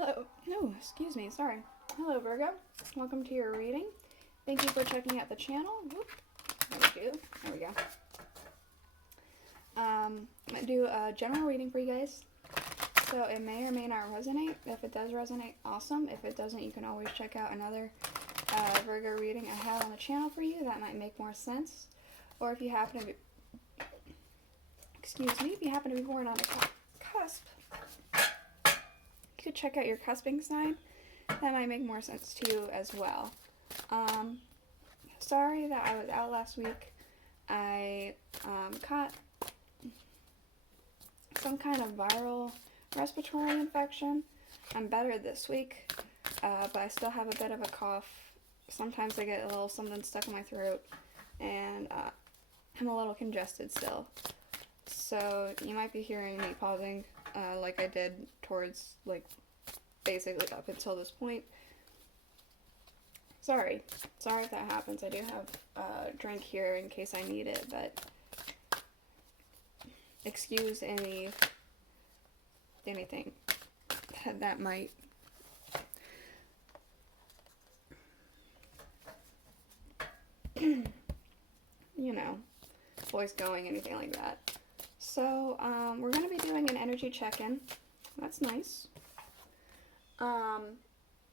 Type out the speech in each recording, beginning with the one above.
Hello. No, excuse me. Sorry. Hello, Virgo. Welcome to your reading. Thank you for checking out the channel. Whoop. There we go. I'm going to do a general reading for you guys. So it may or may not resonate. If it does resonate, awesome. If it doesn't, you can always check out another Virgo reading I have on the channel for you. That might make more sense. Or if you happen to be, if you happen to be born on a cusp, you could check out your cusping sign. That might make more sense to you as well. Sorry that I was out last week. I caught some kind of viral respiratory infection. I'm better this week, but I still have a bit of a cough. Sometimes I get a little something stuck in my throat, and I'm a little congested still. So you might be hearing me pausing like I did towards, like, basically up until this point. Sorry if that happens. I do have a drink here in case I need it, but excuse anything that might voice going, anything like that. So we're going to be doing an energy check-in. That's nice.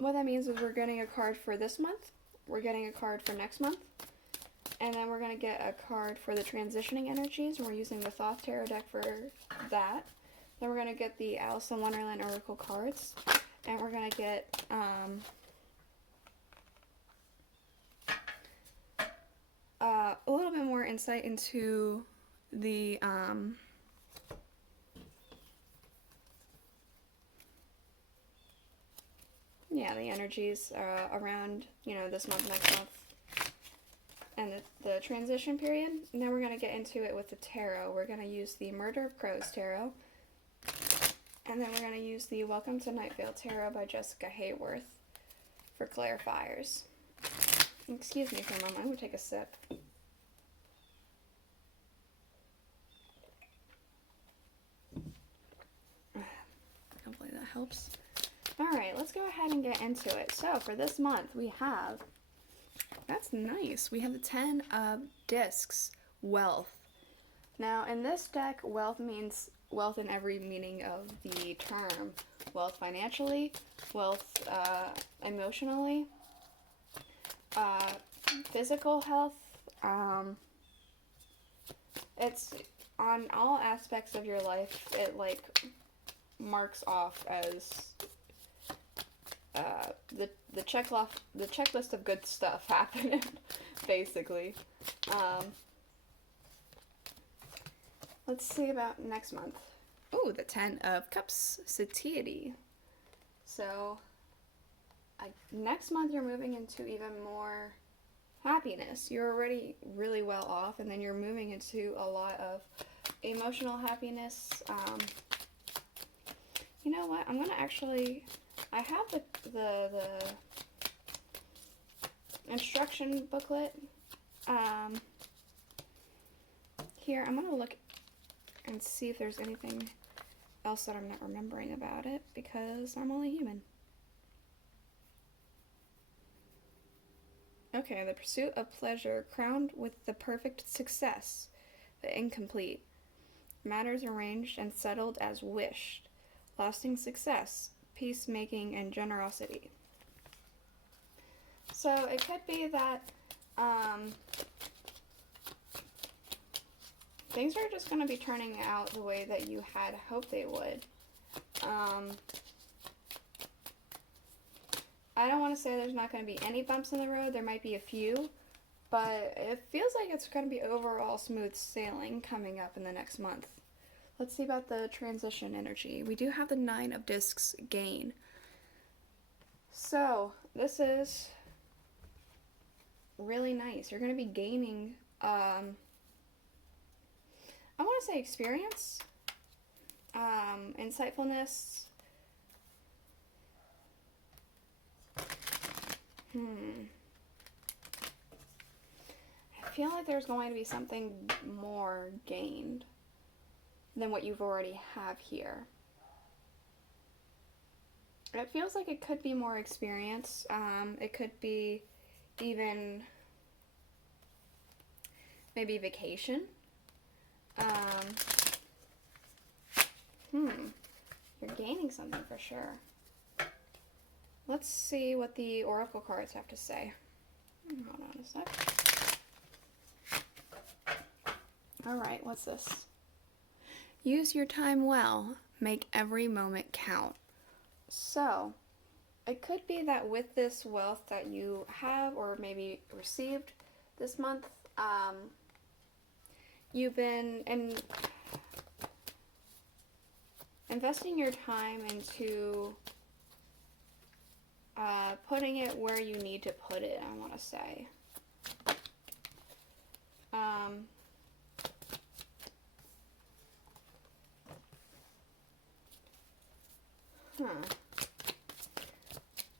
What that means is we're getting a card for this month, we're getting a card for next month, and then we're going to get a card for the transitioning energies, and we're using the Thoth Tarot deck for that. Then we're going to get the Alice in Wonderland Oracle cards, and we're going to get a little bit more insight into the the energies around, this month, next month, and the transition period. And then we're going to get into it with the tarot. We're going to use the Murder of Crows tarot, and then we're going to use the Welcome to Night Vale tarot by Jessica Hayworth for clarifiers. Excuse me for a moment, I'm going to take a sip. Hopefully that helps. Alright, let's go ahead and get into it. So, for this month, we have, that's nice, we have the 10 of Discs, Wealth. Now, in this deck, wealth means wealth in every meaning of the term. Wealth financially, wealth emotionally, physical health. It's on all aspects of your life. It, like, marks off as the checklist of good stuff happening, basically. Let's see about next month. Ooh, the 10 of Cups, Satiety. So, next month you're moving into even more happiness. You're already really well off, and then you're moving into a lot of emotional happiness. You know what? I'm gonna actually, I have the instruction booklet here. I'm gonna look and see if there's anything else that I'm not remembering about it, because I'm only human. Okay, the pursuit of pleasure crowned with the perfect success, but incomplete. Matters arranged and settled as wished. Lasting success, peacemaking, and generosity. So it could be that things are just going to be turning out the way that you had hoped they would. I don't want to say there's not going to be any bumps in the road. There might be a few, but it feels like it's going to be overall smooth sailing coming up in the next month. Let's see about the transition energy. We do have the 9 of Discs, Gain. So, this is really nice. You're going to be gaining, I want to say experience, insightfulness. I feel like there's going to be something more gained than what you've already have here. It feels like it could be more experience. It could be even maybe vacation. Um, you're gaining something for sure. Let's see what the oracle cards have to say. Hold on a sec. Alright, what's this? Use your time well. Make every moment count. So, it could be that with this wealth that you have or maybe received this month, you've been investing your time into putting it where you need to put it, I want to say.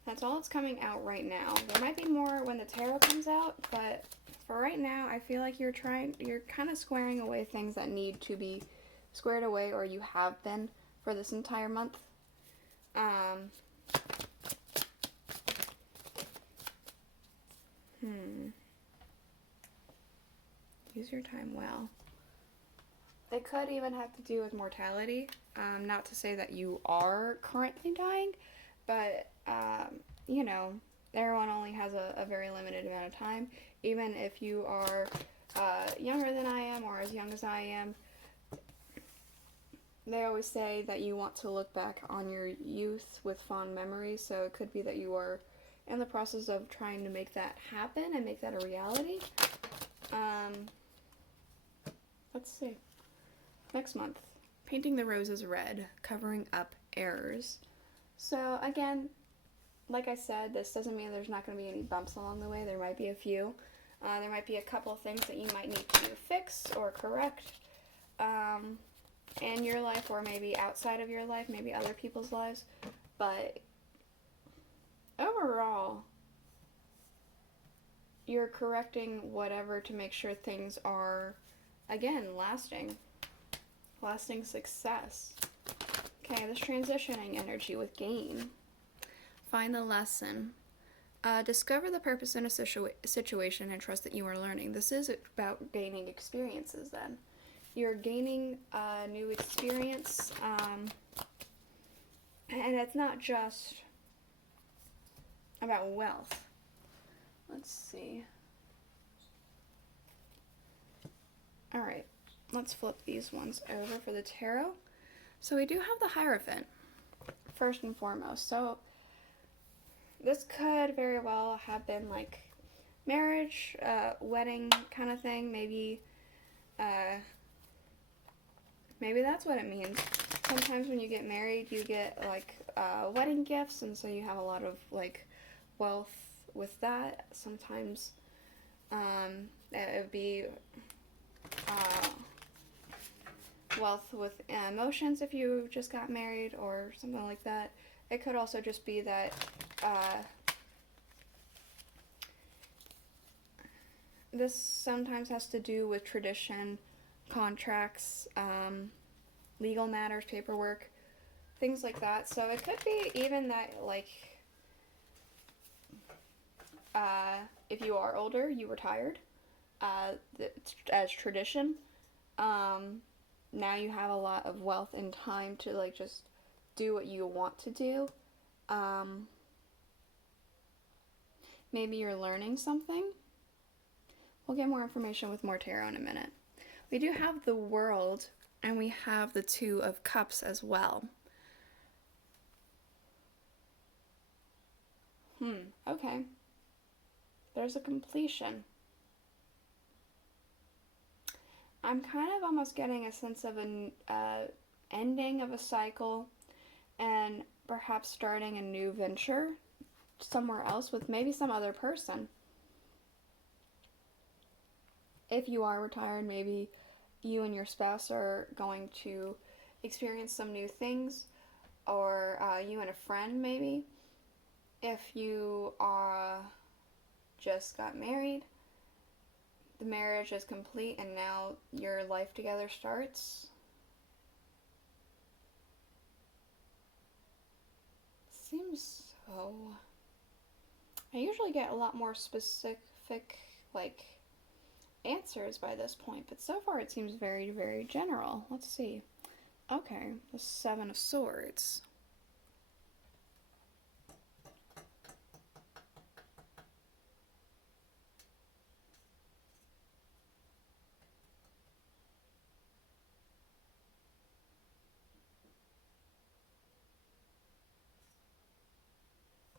That's all that's coming out right now. There might be more when the tarot comes out, but for right now, I feel like you're kind of squaring away things that need to be squared away, or you have been for this entire month. Use your time well. It could even have to do with mortality. Not to say that you are currently dying, but, you know, everyone only has a very limited amount of time. Even if you are younger than I am or as young as I am, they always say that you want to look back on your youth with fond memories, so it could be that you are in the process of trying to make that happen and make that a reality. Let's see. Next month, painting the roses red, covering up errors. So again, like I said, this doesn't mean there's not going to be any bumps along the way. There might be a few. There might be a couple of things that you might need to fix or correct in your life, or maybe outside of your life, maybe other people's lives. But overall, you're correcting whatever to make sure things are, again, lasting success. Okay, this transitioning energy with gain. Find the lesson. Discover the purpose in a situation and trust that you are learning. This is about gaining experiences then. You're gaining a new experience, and it's not just about wealth. Let's see. Alright, let's flip these ones over for the tarot. So we do have the Hierophant, first and foremost. So this could very well have been like marriage, wedding kind of thing. Maybe that's what it means. Sometimes when you get married, you get like wedding gifts, and so you have a lot of like wealth with that. Sometimes it would be wealth with emotions if you just got married or something like that. It could also just be that this sometimes has to do with tradition, contracts, legal matters, paperwork, things like that. So it could be even that, like, if you are older, you retired as tradition. Now you have a lot of wealth and time to, like, just do what you want to do. Maybe you're learning something. We'll get more information with more tarot in a minute. We do have the World, and we have the Two of Cups as well. Okay. There's a completion. I'm kind of almost getting a sense of an ending of a cycle and perhaps starting a new venture somewhere else with maybe some other person. If you are retired, maybe you and your spouse are going to experience some new things, or you and a friend maybe. If you just got married, the marriage is complete and now your life together starts. Seems so. I usually get a lot more specific, like, answers by this point, but so far it seems very, very general. Let's see. Okay, the Seven of Swords.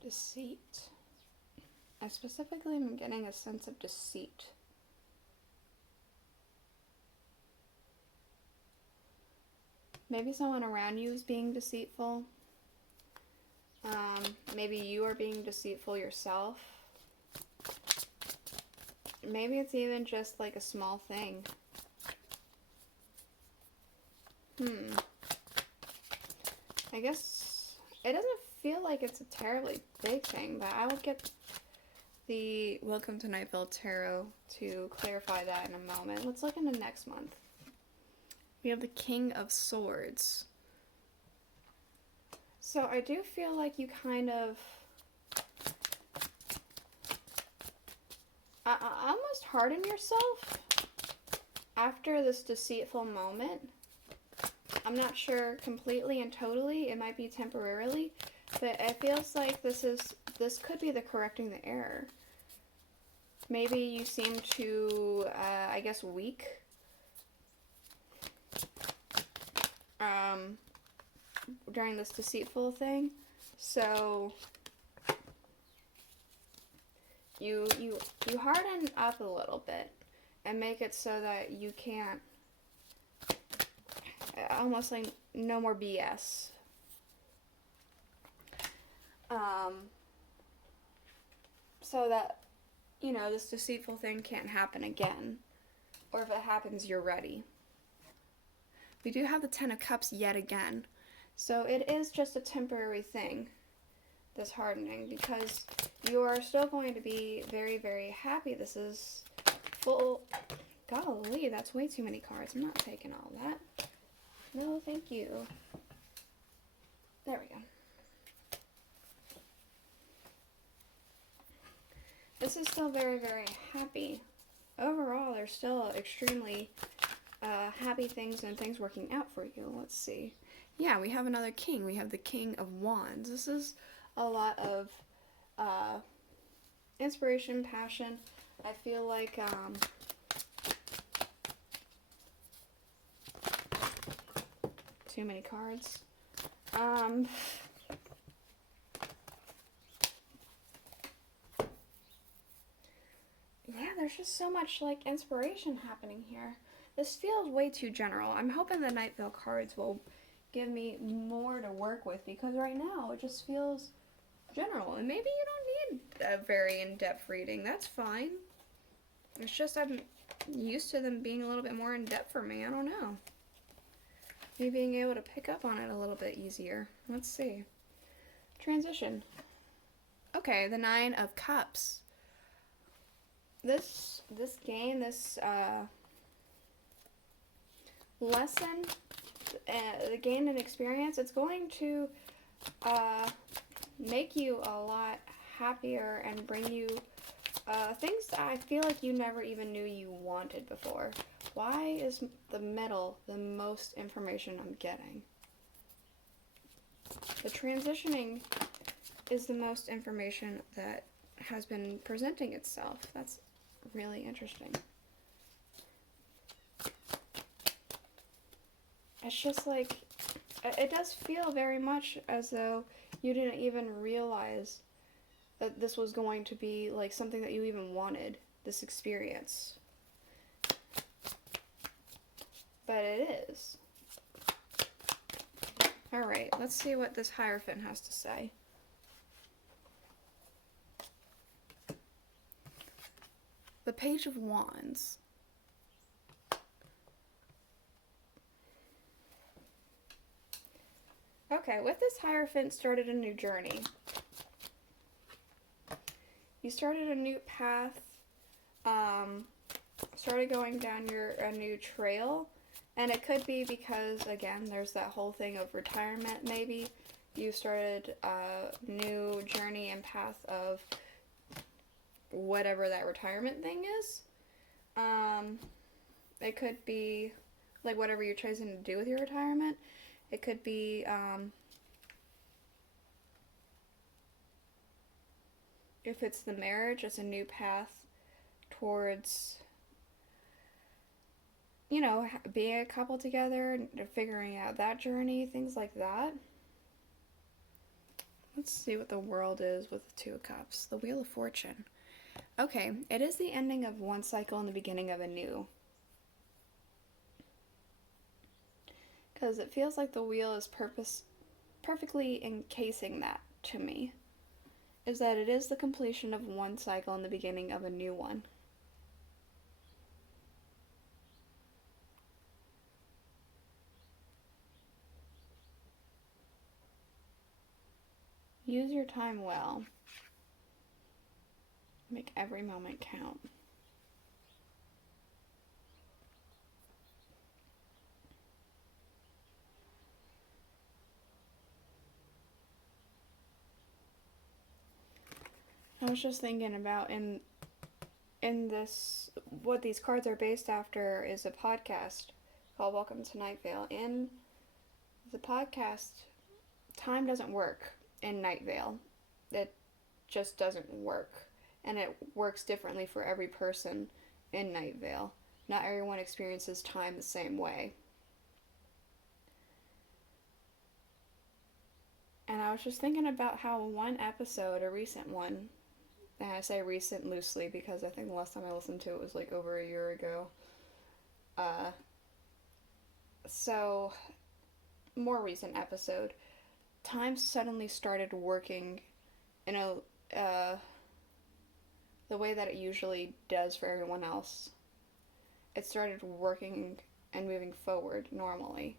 Deceit. I specifically am getting a sense of deceit. Maybe someone around you is being deceitful. Maybe you are being deceitful yourself. Maybe it's even just like a small thing. I guess it doesn't feel like it's a terribly big thing, but I will get the Welcome to Night Vale Tarot to clarify that in a moment. Let's look into next month. We have the King of Swords. So I do feel like you kind of almost harden yourself after this deceitful moment. I'm not sure completely and totally. It might be temporarily, but it feels like this could be the correcting the error. Maybe you seem to, I guess, weak. During this deceitful thing. So you harden up a little bit and make it so that you can't, almost like no more BS. So that, you know, this deceitful thing can't happen again. Or if it happens, you're ready. We do have the Ten of Cups yet again. So it is just a temporary thing, this hardening, because you are still going to be very, very happy. This is full. Golly, that's way too many cards. I'm not taking all that. No, thank you. There we go. This is still very, very happy. Overall, there's still extremely happy things and things working out for you. Let's see. Yeah, we have another king. We have the King of Wands. This is a lot of inspiration, passion. I feel like too many cards. Yeah, there's just so much like inspiration happening here. This feels way too general. I'm hoping the Night Vale cards will give me more to work with, because right now it just feels general, and maybe you don't need a very in-depth reading. That's fine. It's just I'm used to them being a little bit more in-depth for me. I don't know. Me being able to pick up on it a little bit easier. Let's see. Transition. Okay, the Nine of Cups. This game, this lesson, the gain and experience, it's going to make you a lot happier and bring you things that I feel like you never even knew you wanted before. Why is the middle the most information I'm getting? The transitioning is the most information that has been presenting itself. That's really interesting. It's just like, it does feel very much as though you didn't even realize that this was going to be like something that you even wanted, this experience. But it is. Alright, let's see what this Hierophant has to say. The Page of Wands. Okay, with this Hierophant started a new journey. You started a new path, started going down a new trail, and it could be because, again, there's that whole thing of retirement, maybe. you started a new journey and path of whatever that retirement thing is. It could be like whatever you're choosing to do with your retirement. It could be if it's the marriage, it's a new path towards, you know, being a couple together, figuring out that journey, things like that. Let's see what the world is with the Two of Cups. The Wheel of Fortune. Okay, it is the ending of one cycle and the beginning of a new. Because it feels like the wheel is perfectly encasing that to me. Is that it is the completion of one cycle and the beginning of a new one. Use your time well. Make every moment count. I was just thinking about in this, what these cards are based after is a podcast called Welcome to Night Vale. In the podcast, time doesn't work in Night Vale. It just doesn't work. And it works differently for every person in Night Vale. Not everyone experiences time the same way. And I was just thinking about how one episode, a recent one, and I say recent loosely because I think the last time I listened to it was like over a year ago. So, more recent episode, time suddenly started working in the way that it usually does for everyone else. It started working and moving forward normally.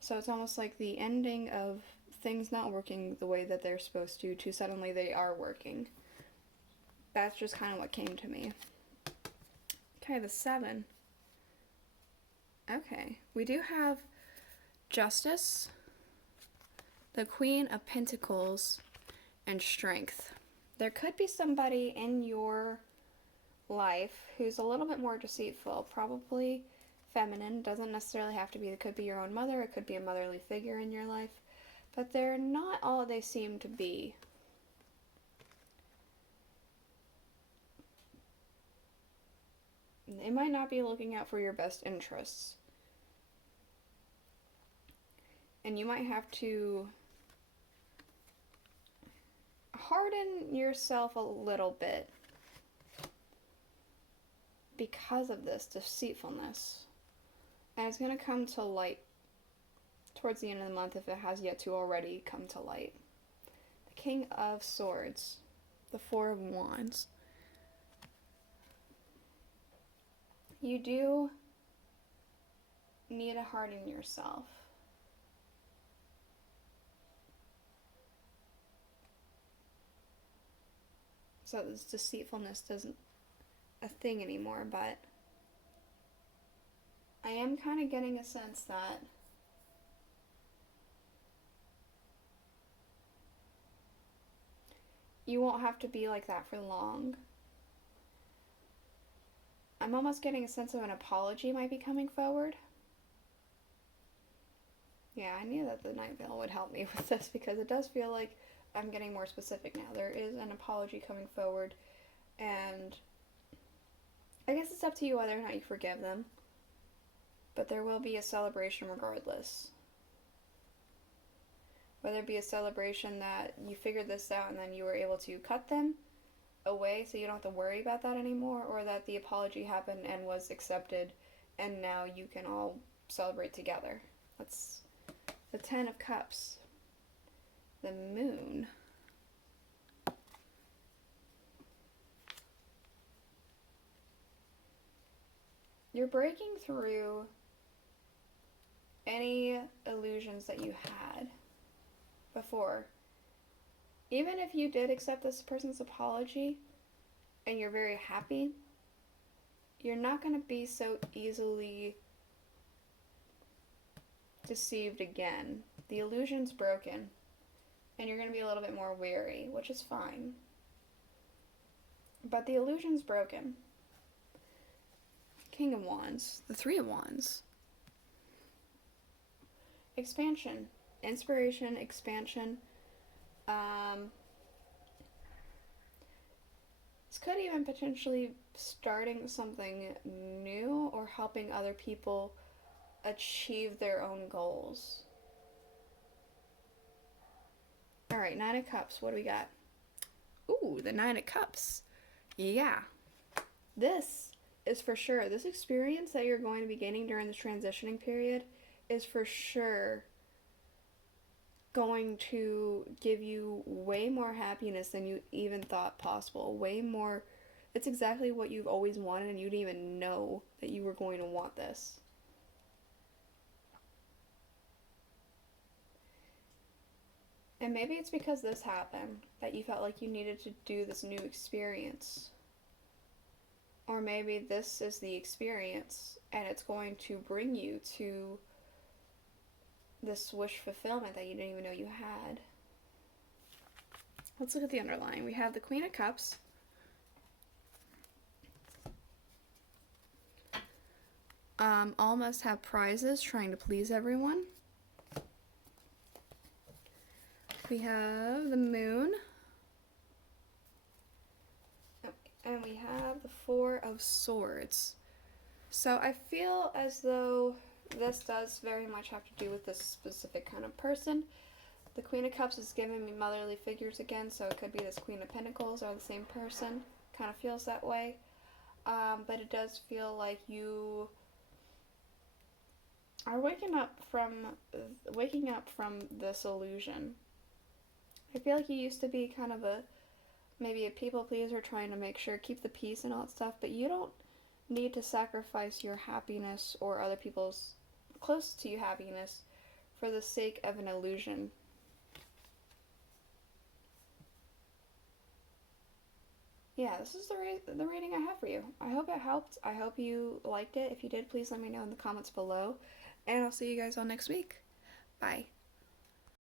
So it's almost like the ending of things not working the way that they're supposed to suddenly they are working. That's just kind of what came to me. Okay, the 7. Okay, we do have Justice, the Queen of Pentacles, and Strength. There could be somebody in your life who's a little bit more deceitful, probably feminine. Doesn't necessarily have to be. It could be your own mother. It could be a motherly figure in your life. But they're not all they seem to be. They might not be looking out for your best interests. And you might have to harden yourself a little bit because of this deceitfulness. And it's going to come to light towards the end of the month if it has yet to already come to light. The King of Swords. The Four of Wands. You do need to harden yourself. So this deceitfulness isn't a thing anymore, but I am kind of getting a sense that you won't have to be like that for long. I'm almost getting a sense of an apology might be coming forward. Yeah, I knew that the Night Vale would help me with this because it does feel like I'm getting more specific now. There is an apology coming forward, and I guess it's up to you whether or not you forgive them. But there will be a celebration regardless. Whether it be a celebration that you figured this out and then you were able to cut them away so you don't have to worry about that anymore, or that the apology happened and was accepted and now you can all celebrate together. That's the 10 of Cups. The Moon. You're breaking through any illusions that you had before. Even if you did accept this person's apology and you're very happy, you're not going to be so easily deceived again. The illusion's broken. And you're going to be a little bit more weary, which is fine. But the illusion's broken. King of Wands. The Three of Wands. Expansion. Inspiration, expansion. This could even potentially starting something new or helping other people achieve their own goals. Alright, Nine of Cups. What do we got? Ooh, the Nine of Cups. Yeah. This is for sure. This experience that you're going to be gaining during this transitioning period is for sure going to give you way more happiness than you even thought possible. Way more. It's exactly what you've always wanted, and you didn't even know that you were going to want this. And maybe it's because this happened that you felt like you needed to do this new experience. Or maybe this is the experience and it's going to bring you to this wish fulfillment that you didn't even know you had. Let's look at the underlying. We have the Queen of Cups. All must have prizes, trying to please everyone. We have the Moon. And we have the Four of Swords. So I feel as though this does very much have to do with this specific kind of person. The Queen of Cups is giving me motherly figures again, so it could be this Queen of Pentacles or the same person. Kind of feels that way. But it does feel like you are waking up from this illusion. I feel like you used to be kind of maybe a people pleaser, trying to make sure, keep the peace and all that stuff, but you don't need to sacrifice your happiness or other people's close to you happiness for the sake of an illusion. Yeah, this is the reading I have for you. I hope it helped. I hope you liked it. If you did, please let me know in the comments below. And I'll see you guys all next week. Bye.